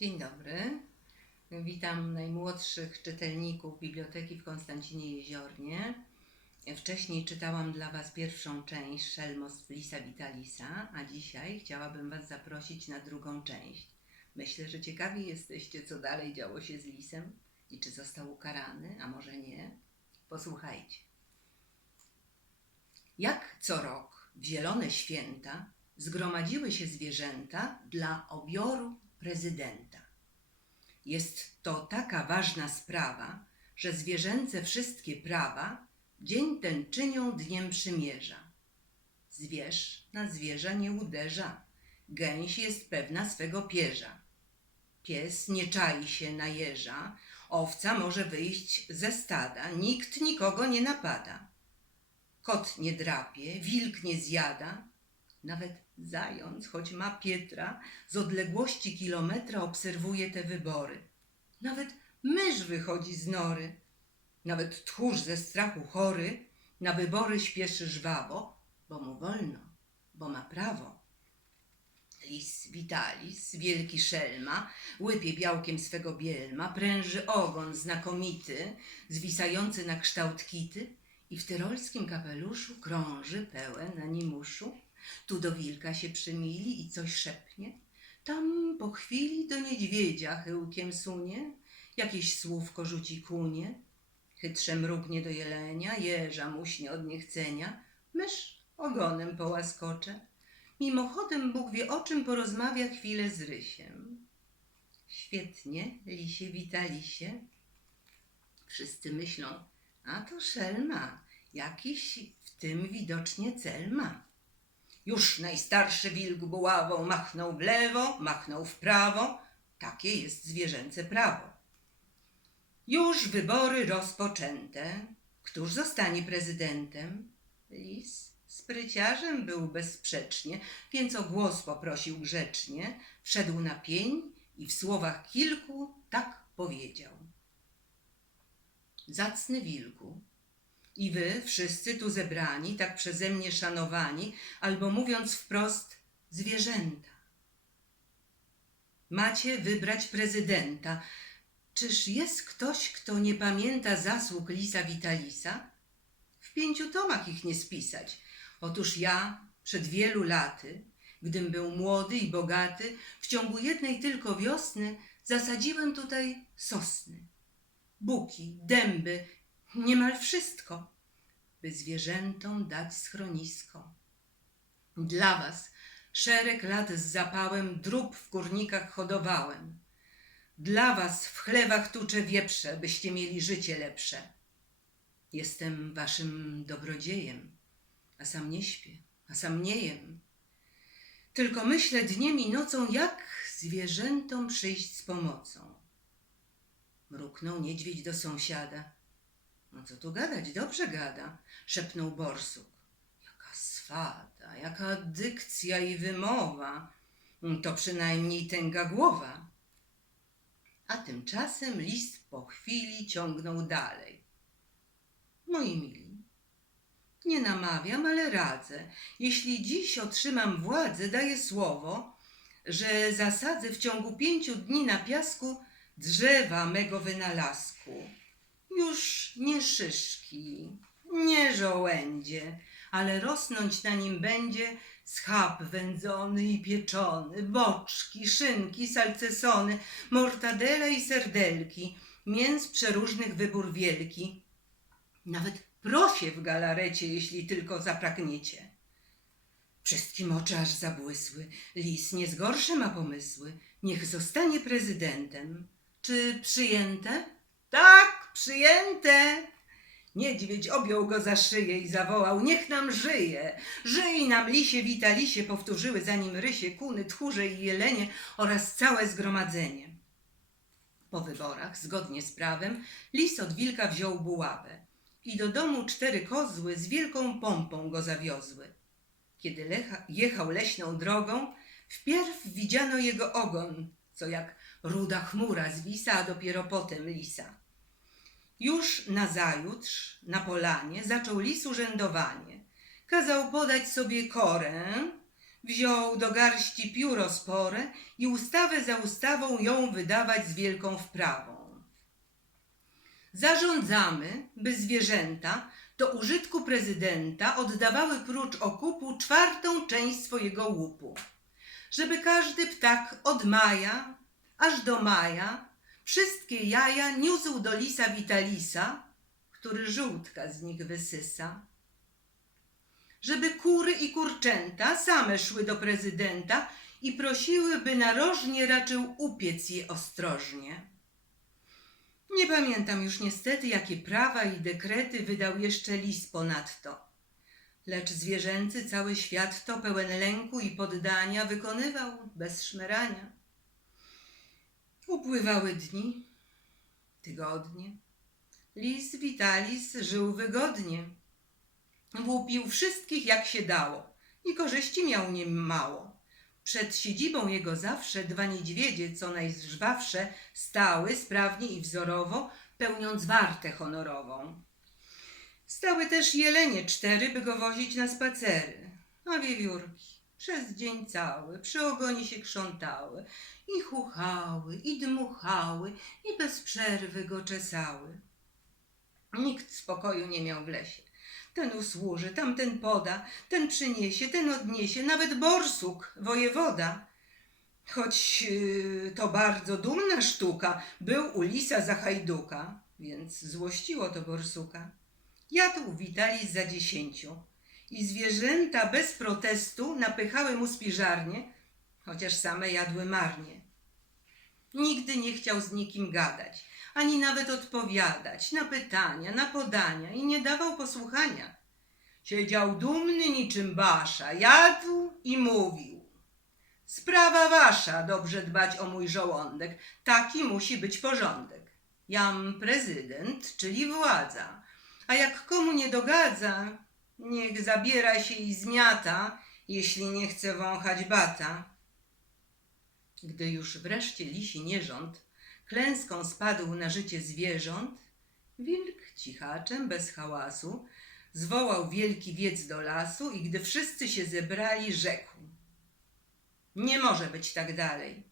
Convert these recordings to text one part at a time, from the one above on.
Dzień dobry. Witam najmłodszych czytelników Biblioteki w Konstancinie Jeziornie. Wcześniej czytałam dla Was pierwszą część Szelmostw Lisa Vitalisa, a dzisiaj chciałabym Was zaprosić na drugą część. Myślę, że ciekawi jesteście, co dalej działo się z Lisem i czy został ukarany, a może nie. Posłuchajcie. Jak co rok w zielone święta zgromadziły się zwierzęta dla obioru prezydenta. Jest to taka ważna sprawa, że zwierzęce wszystkie prawa dzień ten czynią dniem przymierza. Zwierz na zwierza nie uderza, gęś jest pewna swego pierza. Pies nie czai się na jeża, owca może wyjść ze stada, nikt nikogo nie napada. Kot nie drapie, wilk nie zjada, nawet zając, choć ma Pietra, z odległości kilometra obserwuje te wybory. Nawet mysz wychodzi z nory. Nawet tchórz ze strachu chory na wybory śpieszy żwawo, bo mu wolno, bo ma prawo. Lis Vitalis, wielki szelma, łypie białkiem swego bielma, pręży ogon znakomity, zwisający na kształt kity i w tyrolskim kapeluszu krąży pełen animuszu. Tu do wilka się przymili i coś szepnie, tam po chwili do niedźwiedzia chyłkiem sunie, jakieś słówko rzuci kunie, chytrze mrugnie do jelenia, jeża muśnie od niechcenia, mysz ogonem połaskocze. Mimochodem Bóg wie o czym porozmawia chwilę z rysiem. Świetnie, lisie witalisie. Wszyscy myślą, a to szelma, jakiś w tym widocznie cel ma. Już najstarszy wilk buławą machnął w lewo, machnął w prawo. Takie jest zwierzęce prawo. Już wybory rozpoczęte. Któż zostanie prezydentem? Lis spryciarzem był bezsprzecznie, więc o głos poprosił grzecznie. Wszedł na pień i w słowach kilku tak powiedział. Zacny wilku, i wy, wszyscy tu zebrani, tak przeze mnie szanowani, albo mówiąc wprost, zwierzęta. Macie wybrać prezydenta. Czyż jest ktoś, kto nie pamięta zasług Lisa Vitalisa? W pięciu tomach ich nie spisać. Otóż ja przed wielu laty, gdym był młody i bogaty, w ciągu jednej tylko wiosny zasadziłem tutaj sosny, buki, dęby, niemal wszystko, by zwierzętom dać schronisko. Dla was szereg lat z zapałem drób w kurnikach hodowałem. Dla was w chlewach tuczę wieprze, byście mieli życie lepsze. Jestem waszym dobrodziejem, a sam nie śpię, a sam nie jem. Tylko myślę dniem i nocą, jak zwierzętom przyjść z pomocą. Mruknął niedźwiedź do sąsiada. No co tu gadać, dobrze gada, szepnął borsuk. Jaka swata, jaka dykcja i wymowa, to przynajmniej tęga głowa. A tymczasem list po chwili ciągnął dalej. Moi mili, nie namawiam, ale radzę. Jeśli dziś otrzymam władzę, daję słowo, że zasadzę w ciągu pięciu dni na piasku drzewa mego wynalazku. Już nie szyszki, nie żołędzie, ale rosnąć na nim będzie schab wędzony i pieczony, boczki, szynki, salcesony, mortadela i serdelki, mięs przeróżnych wybór wielki. Nawet prosie w galarecie, jeśli tylko zapragniecie. Wszystkim oczy aż zabłysły. Lis nie zgorsze ma pomysły. Niech zostanie prezydentem. Czy przyjęte? Tak, przyjęte. Niedźwiedź objął go za szyję i zawołał, niech nam żyje. Żyj nam, lisie, witalisie, powtórzyły za nim rysie, kuny, tchórze i jelenie oraz całe zgromadzenie. Po wyborach, zgodnie z prawem, lis od wilka wziął buławę i do domu cztery kozły z wielką pompą go zawiozły. Kiedy lecha, jechał leśną drogą, wpierw widziano jego ogon, co jak ruda chmura zwisa, a dopiero potem lisa. Już nazajutrz na polanie zaczął lis urzędowanie. Kazał podać sobie korę, Wziął do garści pióro spore i ustawę za ustawą ją wydawać z wielką wprawą. Zarządzamy, by zwierzęta do użytku prezydenta oddawały prócz okupu czwartą część swojego łupu, żeby każdy ptak od maja aż do maja wszystkie jaja niósł do lisa Witalisa, który żółtka z nich wysysa. Żeby kury i kurczęta same szły do prezydenta i prosiły, by narożnie raczył upiec je ostrożnie. Nie pamiętam już niestety, jakie prawa i dekrety wydał jeszcze lis ponadto. Lecz zwierzęcy cały świat to pełen lęku i poddania wykonywał bez szmerania. Upływały dni, tygodnie. Lis Vitalis żył wygodnie. Łupił wszystkich jak się dało i korzyści miał nim mało. Przed siedzibą jego zawsze dwa niedźwiedzie, co najżwawsze, stały sprawnie i wzorowo, pełniąc wartę honorową. Stały też jelenie cztery, by go wozić na spacery, a wiewiórki przez dzień cały przy ogonie się krzątały i chuchały, i dmuchały, i bez przerwy go czesały. Nikt spokoju nie miał w lesie. Ten usłuży, tamten poda, ten przyniesie, ten odniesie, nawet borsuk, wojewoda. Choć yy, to bardzo dumna sztuka, był u lisa za hajduka, więc złościło to borsuka. Jadł Witalis za dziesięciu i zwierzęta bez protestu napychały mu spiżarnie, chociaż same jadły marnie. Nigdy nie chciał z nikim gadać, ani nawet odpowiadać na pytania, na podania i nie dawał posłuchania. Siedział dumny niczym basza, jadł i mówił. Sprawa wasza, dobrze dbać o mój żołądek, taki musi być porządek. Jam prezydent, czyli władza, a jak komu nie dogadza, niech zabiera się i zmiata, jeśli nie chce wąchać bata. Gdy już wreszcie lisi nierząd klęską spadł na życie zwierząt, wilk cichaczem, bez hałasu, zwołał wielki wiec do lasu i gdy wszyscy się zebrali, rzekł: Nie może być tak dalej.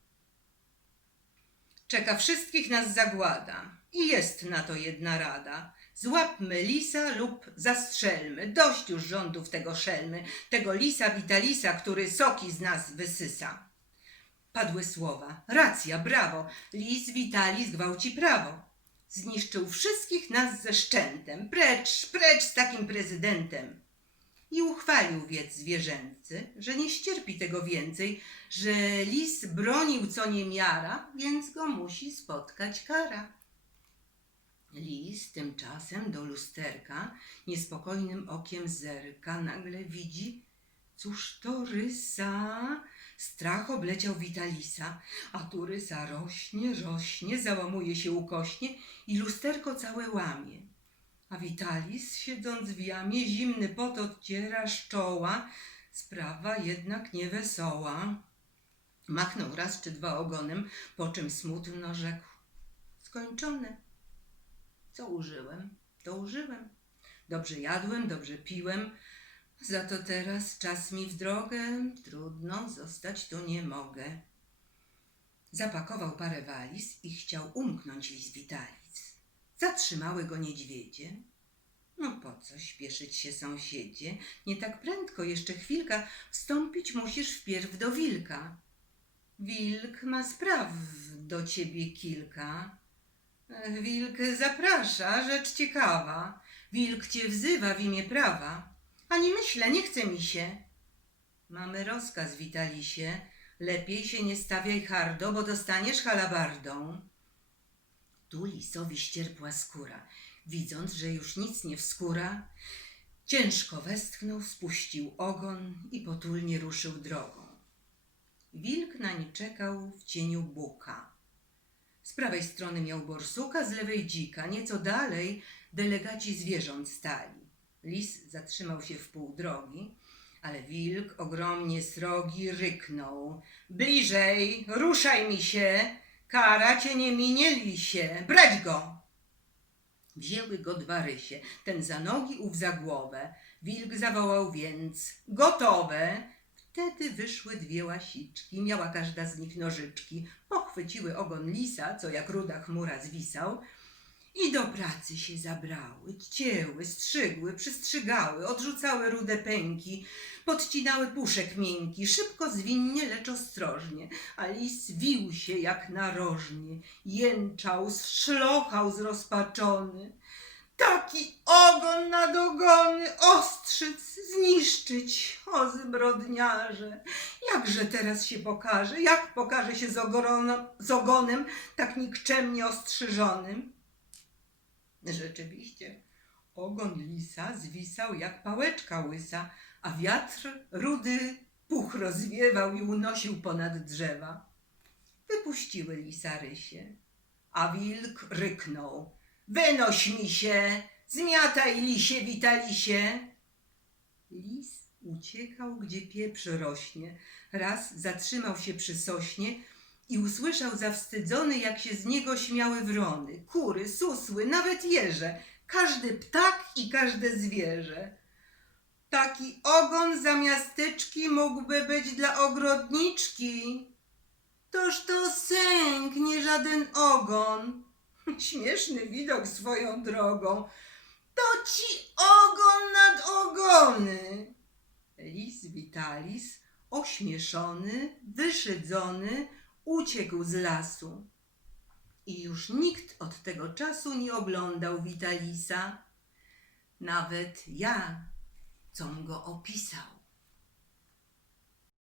Czeka wszystkich nas zagłada i jest na to jedna rada. Złapmy lisa lub zastrzelmy. Dość już rządów tego szelmy, tego lisa Witalisa, który soki z nas wysysa. Padły słowa. Racja, brawo. Lis Vitalis gwałci prawo. Zniszczył wszystkich nas ze szczętem. Precz, precz z takim prezydentem. I uchwalił wiec zwierzęcy, że nie ścierpi tego więcej, że lis bronił co niemiara, więc go musi spotkać kara. Lis tymczasem do lusterka niespokojnym okiem zerka, nagle widzi, cóż to rysa. Strach obleciał Witalisa, a tu rysa rośnie, rośnie, załamuje się ukośnie i lusterko całe łamie. A Witalis, siedząc w jamie, zimny pot odciera z czoła, sprawa jednak niewesoła. Machnął raz czy dwa ogonem, po czym smutno rzekł. Skończone. Co użyłem, to użyłem. Dobrze jadłem, dobrze piłem, za to teraz czas mi w drogę, trudno, zostać tu nie mogę. Zapakował parę waliz i chciał umknąć lis Witalic. Zatrzymały go niedźwiedzie. No po co śpieszyć się sąsiedzie? Nie tak prędko, jeszcze chwilka, wstąpić musisz wpierw do wilka. Wilk ma spraw do ciebie kilka. Wilk zaprasza, rzecz ciekawa. Wilk cię wzywa w imię prawa. Ani myślę, nie chce mi się. Mamy rozkaz, Witalisie. Lepiej się nie stawiaj hardo, bo dostaniesz halabardą. Tu lisowi ścierpła skóra. Widząc, że już nic nie wskóra, ciężko westchnął, spuścił ogon i potulnie ruszył drogą. Wilk nań czekał w cieniu buka. Z prawej strony miał borsuka, z lewej dzika. Nieco dalej delegaci zwierząt stali. Lis zatrzymał się w pół drogi, ale wilk ogromnie srogi ryknął. Bliżej, ruszaj mi się, kara cię nie minie, lisie, brać go! Wzięły go dwa rysie, ten za nogi, ów za głowę. Wilk zawołał więc, gotowe! Wtedy wyszły dwie łasiczki, miała każda z nich nożyczki, pochwyciły ogon lisa, co jak ruda chmura zwisał, i do pracy się zabrały, cięły, strzygły, przystrzygały, odrzucały rude pęki, podcinały puszek miękki, szybko, zwinnie, lecz ostrożnie, a lis wił się jak narożnie, jęczał, szlochał zrozpaczony. Taki ogon na dogony, ostrzyc, zniszczyć, o zbrodniarze. Jakże teraz się pokaże, jak pokaże się z, z ogonem tak nikczemnie ostrzyżonym? Rzeczywiście, ogon lisa zwisał jak pałeczka łysa, a wiatr rudy puch rozwiewał i unosił ponad drzewa. Wypuściły lisa rysie, a wilk ryknął. Wynoś mi się, zmiataj lisie witalisie. Lis uciekał, gdzie pieprz rośnie. Raz zatrzymał się przy sośnie i usłyszał zawstydzony, jak się z niego śmiały wrony, kury, susły, nawet jeże, każdy ptak i każde zwierzę. Taki ogon za miasteczki mógłby być dla ogrodniczki. Toż to sęk, nie żaden ogon. Śmieszny widok swoją drogą. To ci ogon nad ogony. Lis Witalis, ośmieszony, wyszydzony, uciekł z lasu. I już nikt od tego czasu nie oglądał Witalisa. Nawet ja, com go opisał.